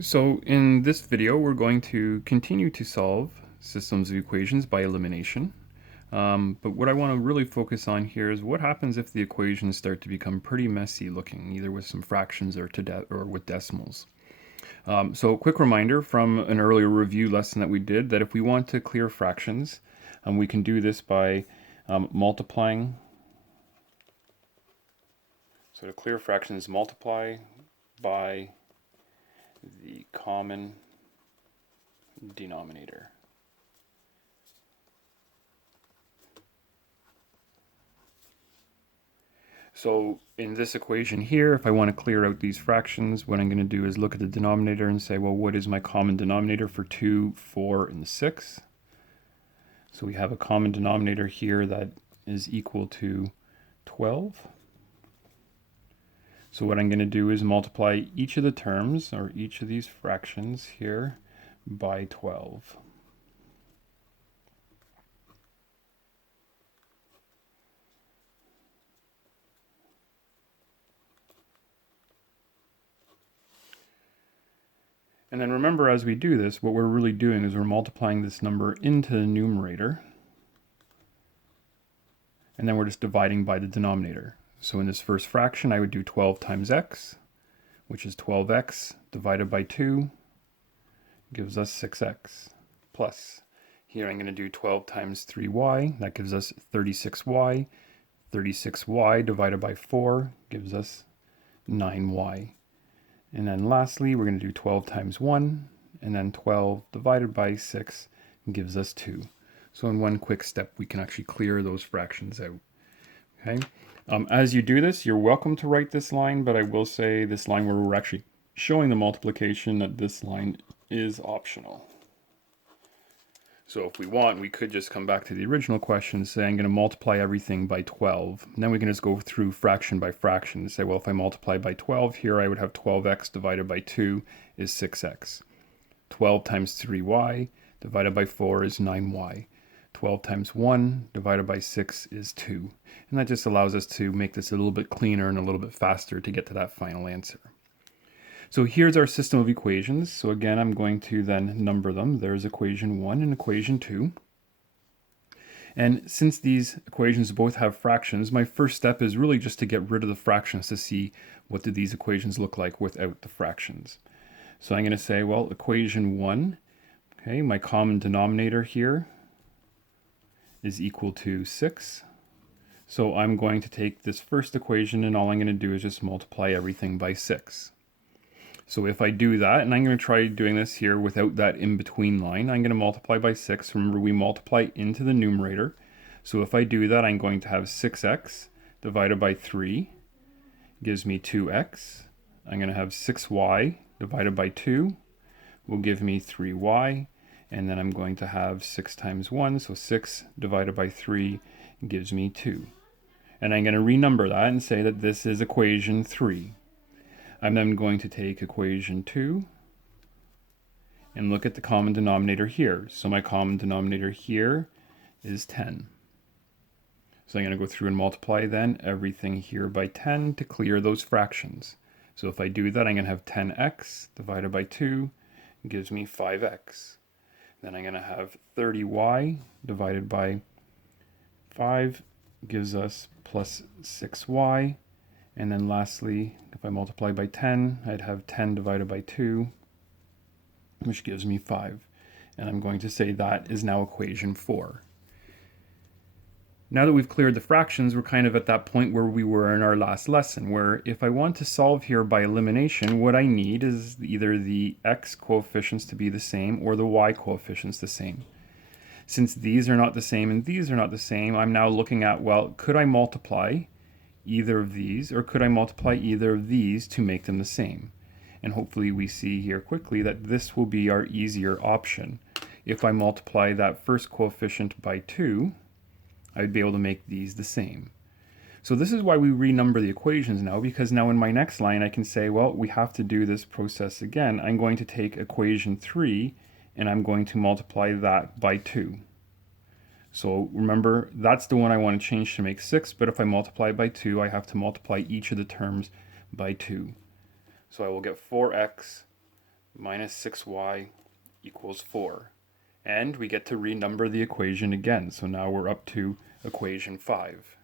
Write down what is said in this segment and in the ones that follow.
So in this video, we're going to continue to solve systems of equations by elimination. But what I want to really focus on here is what happens if the equations start to become pretty messy looking, either with some fractions or with decimals. So a quick reminder from an earlier review lesson that we did that if we want to clear fractions, we can do this by multiplying. So to clear fractions, multiply by the common denominator. So in this equation here, if I want to clear out these fractions, what I'm going to do is look at the denominator and say, well, what is my common denominator for 2, 4, and 6? So we have a common denominator here that is equal to 12. So what I'm going to do is multiply each of the terms, or each of these fractions here, by 12. And then remember, as we do this, what we're really doing is we're multiplying this number into the numerator, and then we're just dividing by the denominator. So in this first fraction, I would do 12 times x, which is 12x divided by 2, gives us 6x, plus here I'm going to do 12 times 3y, that gives us 36y, 36y divided by 4 gives us 9y. And then lastly, we're going to do 12 times 1, and then 12 divided by 6 gives us 2. So in one quick step, we can actually clear those fractions out. Okay. As you do this, you're welcome to write this line, but I will say this line where we're actually showing the multiplication, that this line is optional. So if we want, we could just come back to the original question and say I'm going to multiply everything by 12. And then we can just go through fraction by fraction and say, well, if I multiply by 12 here, I would have 12x divided by 2 is 6x. 12 times 3y divided by 4 is 9y. 12 times 1 divided by 6 is 2. And that just allows us to make this a little bit cleaner and a little bit faster to get to that final answer. So here's our system of equations. So again, I'm going to then number them. There's equation 1 and equation 2. And since these equations both have fractions, my first step is really just to get rid of the fractions to see what do these equations look like without the fractions. So I'm going to say, well, equation 1, okay, my common denominator here is equal to 6. So I'm going to take this first equation and all I'm going to do is just multiply everything by 6. So if I do that, and I'm going to try doing this here without that in-between line, I'm going to multiply by 6. Remember, we multiply into the numerator. So if I do that, I'm going to have 6x divided by 3 gives me 2x. I'm going to have 6y divided by 2 will give me 3y. And then I'm going to have 6 times 1, so 6 divided by 3 gives me 2. And I'm going to renumber that and say that this is equation 3. I'm then going to take equation 2 and look at the common denominator here. So my common denominator here is 10. So I'm going to go through and multiply then everything here by 10 to clear those fractions. So if I do that, I'm going to have 10x divided by 2 gives me 5x. Then I'm going to have 30y divided by 5 gives us plus 6y. And then lastly, if I multiply by 10, I'd have 10 divided by 2, which gives me 5. And I'm going to say that is now equation 4. Now that we've cleared the fractions, we're kind of at that point where we were in our last lesson, where if I want to solve here by elimination, what I need is either the x coefficients to be the same or the y coefficients the same. Since these are not the same and these are not the same, I'm now looking at, well, could I multiply either of these, or could I multiply either of these to make them the same? And hopefully we see here quickly that this will be our easier option. If I multiply that first coefficient by 2, I'd be able to make these the same. So this is why we renumber the equations now, because now in my next line I can say, well, we have to do this process again. I'm going to take equation 3 and I'm going to multiply that by 2. So remember, that's the one I want to change to make 6, but if I multiply by 2, I have to multiply each of the terms by 2. So I will get 4x minus 6y equals 4. And we get to renumber the equation again. So now we're up to equation 5.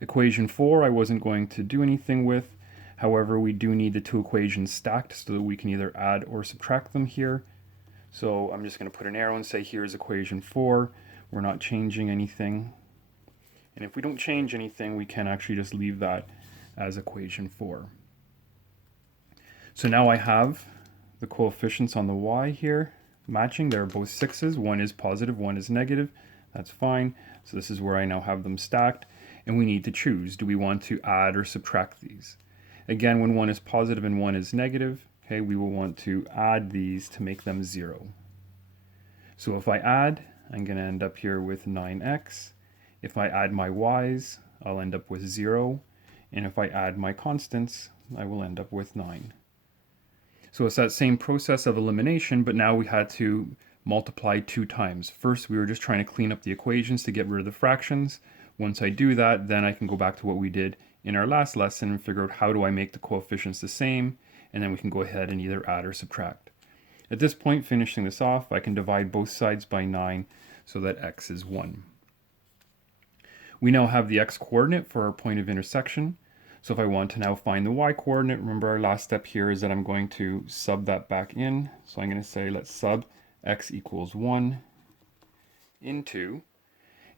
Equation 4 I wasn't going to do anything with. However, we do need the two equations stacked so that we can either add or subtract them here. So I'm just going to put an arrow and say here's equation 4. We're not changing anything. And if we don't change anything, we can actually just leave that as equation 4. So now I have the coefficients on the y here matching. They're both 6s. One is positive, one is negative. That's fine. So this is where I now have them stacked. And we need to choose. Do we want to add or subtract these? Again, when one is positive and one is negative, okay, we will want to add these to make them 0. So if I add, I'm going to end up here with 9x. If I add my y's, I'll end up with 0. And if I add my constants, I will end up with 9. So it's that same process of elimination, but now we had to multiply 2 times. First, we were just trying to clean up the equations to get rid of the fractions. Once I do that, then I can go back to what we did in our last lesson and figure out how do I make the coefficients the same, and then we can go ahead and either add or subtract. At this point, finishing this off, I can divide both sides by 9 so that x is 1. We now have the x coordinate for our point of intersection. So if I want to now find the y coordinate, remember our last step here is that I'm going to sub that back in. So I'm going to say let's sub x equals 1 into,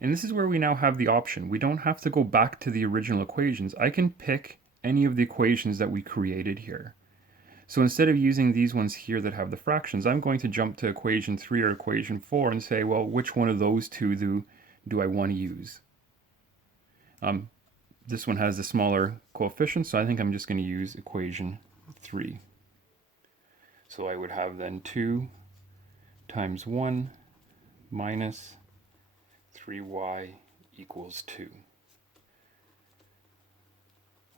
and this is where we now have the option. We don't have to go back to the original equations. I can pick any of the equations that we created here. So instead of using these ones here that have the fractions, I'm going to jump to equation 3 or equation 4 and say, well, which one of those two do I want to use? This one has the smaller coefficient, so I think I'm just going to use equation 3. So I would have then 2 times 1 minus 3y equals 2.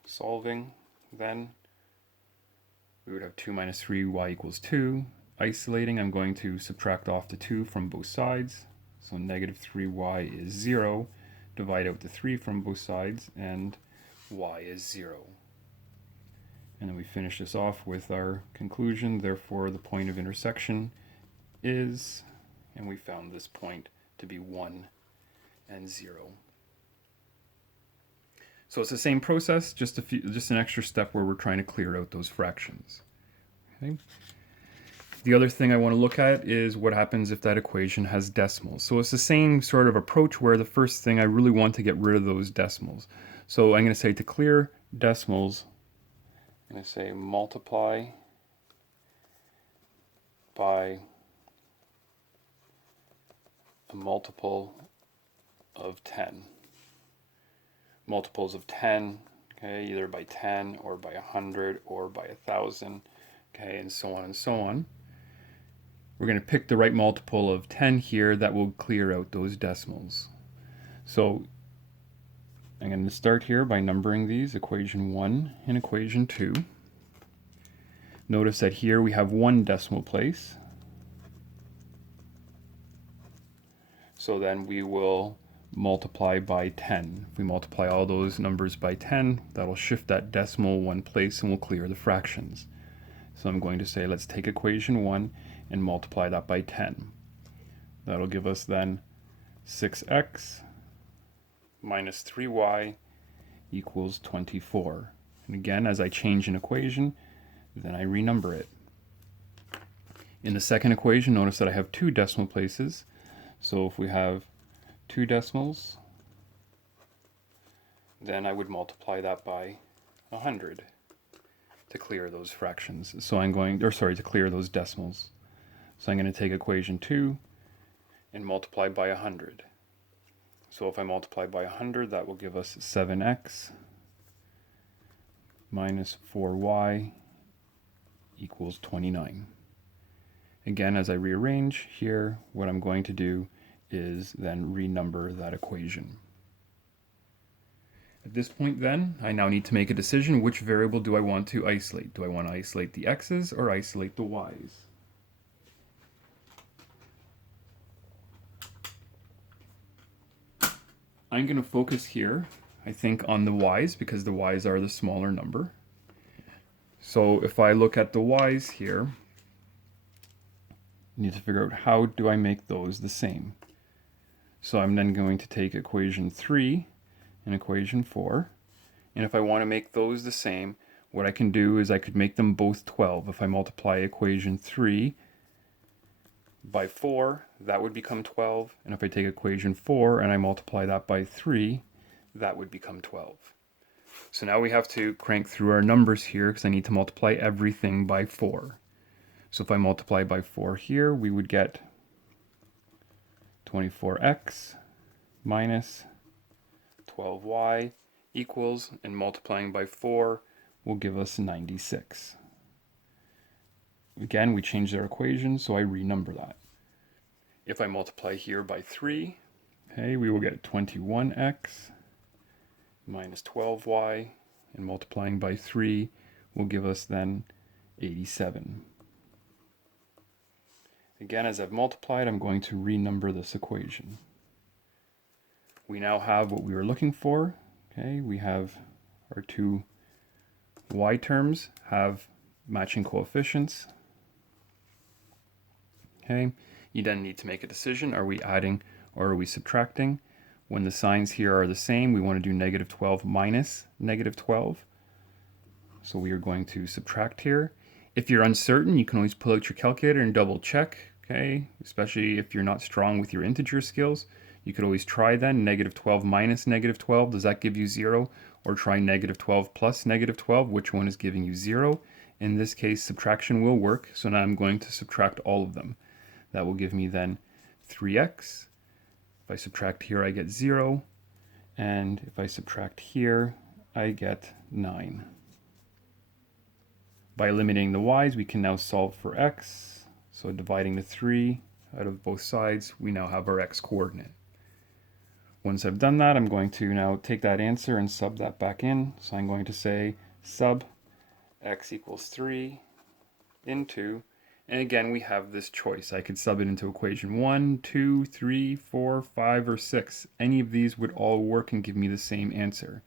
Solving, then we would have 2 minus 3y equals 2. Isolating, I'm going to subtract off the 2 from both sides. So negative 3y is 0. Divide out the 3 from both sides, and y is 0. And then we finish this off with our conclusion. Therefore, the point of intersection is, and we found this point to be 1 and 0. So it's the same process, just an extra step where we're trying to clear out those fractions. Okay. The other thing I want to look at is what happens if that equation has decimals. So it's the same sort of approach where the first thing I really want to get rid of those decimals. So I'm going to say to clear decimals, I'm going to say multiply by a multiple of 10. Multiples of 10, okay, either by 10 or by 100 or by 1,000, okay, and so on and so on. We're going to pick the right multiple of 10 here that will clear out those decimals. So I'm going to start here by numbering these, equation 1 and equation 2. Notice that here we have 1 decimal place. So then we will multiply by 10. If we multiply all those numbers by 10, that'll shift that decimal 1 place and we'll clear the fractions. So I'm going to say let's take equation 1 and multiply that by 10. That'll give us then 6x minus 3y equals 24. And again, as I change an equation, then I renumber it. In the second equation, notice that I have 2 decimal places. So if we have 2 decimals, then I would multiply that by 100 to clear those fractions. So I'm going, to clear those decimals. So I'm going to take equation 2 and multiply by 100. So if I multiply by 100, that will give us 7x minus 4y equals 29. Again, as I rearrange here, what I'm going to do is then renumber that equation. At this point then, I now need to make a decision. Which variable do I want to isolate? Do I want to isolate the x's or isolate the y's? I'm going to focus here, I think, on the y's because the y's are the smaller number. So if I look at the y's here, I need to figure out how do I make those the same. So I'm then going to take equation 3 and equation 4, and if I want to make those the same, what I can do is I could make them both 12. If I multiply equation 3 by 4, that would become 12, and if I take equation 4 and I multiply that by 3, that would become 12. So now we have to crank through our numbers here because I need to multiply everything by 4. So if I multiply by 4 here, we would get 24x minus 12y equals, and multiplying by 4 will give us 96. Again, we changed our equation, so I renumber that. If I multiply here by 3, okay, we will get 21x minus 12y, and multiplying by 3 will give us then 87. Again, as I've multiplied, I'm going to renumber this equation. We now have what we were looking for. Okay, we have our two y terms have matching coefficients. Okay, you then need to make a decision. Are we adding or are we subtracting? When the signs here are the same, we want to do negative 12 minus negative 12. So we are going to subtract here. If you're uncertain, you can always pull out your calculator and double check. Okay, especially if you're not strong with your integer skills. You could always try then negative 12 minus negative 12. Does that give you 0? Or try negative 12 plus negative 12. Which one is giving you 0? In this case, subtraction will work. So now I'm going to subtract all of them. That will give me then 3x. If I subtract here, I get 0. And if I subtract here, I get 9. By eliminating the y's, we can now solve for x. So dividing the 3 out of both sides, we now have our x coordinate. Once I've done that, I'm going to now take that answer and sub that back in. So I'm going to say sub x equals 3 into, and again, we have this choice. I could sub it into equation 1, 2, 3, 4, 5, or 6. Any of these would all work and give me the same answer.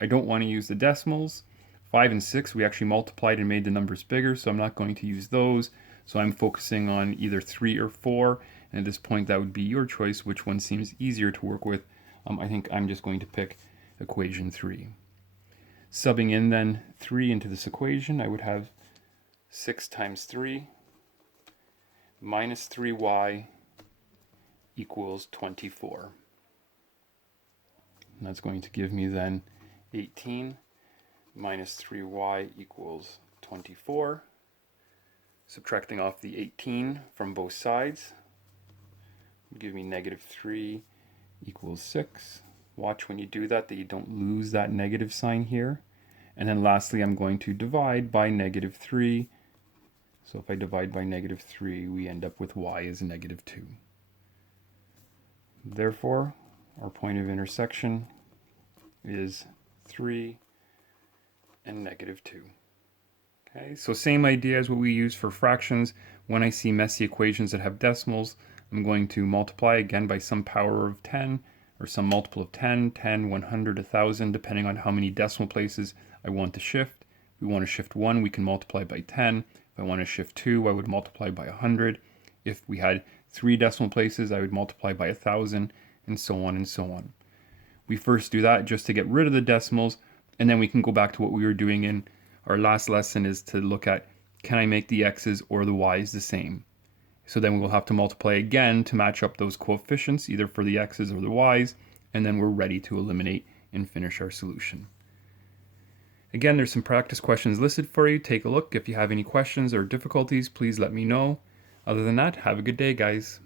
I don't want to use the decimals. 5 and 6, we actually multiplied and made the numbers bigger, so I'm not going to use those. So I'm focusing on either 3 or 4, and at this point that would be your choice, which one seems easier to work with. I think I'm just going to pick equation 3. Subbing in then 3 into this equation, I would have 6 times 3 minus 3y equals 24. And that's going to give me then 18 minus 3y equals 24. Subtracting off the 18 from both sides will give me negative 3 equals 6. Watch when you do that you don't lose that negative sign here. And then lastly, I'm going to divide by negative 3. So if I divide by negative 3, we end up with y as negative 2. Therefore, our point of intersection is 3 and negative 2. Okay, so same idea as what we use for fractions. When I see messy equations that have decimals, I'm going to multiply again by some power of 10 or some multiple of 10, 10, 100, 1,000, depending on how many decimal places I want to shift. If we want to shift 1, we can multiply by 10. If I want to shift 2, I would multiply by 100. If we had 3 decimal places, I would multiply by 1,000, and so on and so on. We first do that just to get rid of the decimals, and then we can go back to what we were doing in our last lesson, is to look at, can I make the x's or the y's the same? So then we will have to multiply again to match up those coefficients, either for the x's or the y's, and then we're ready to eliminate and finish our solution. Again, there's some practice questions listed for you. Take a look. If you have any questions or difficulties, please let me know. Other than that, have a good day, guys.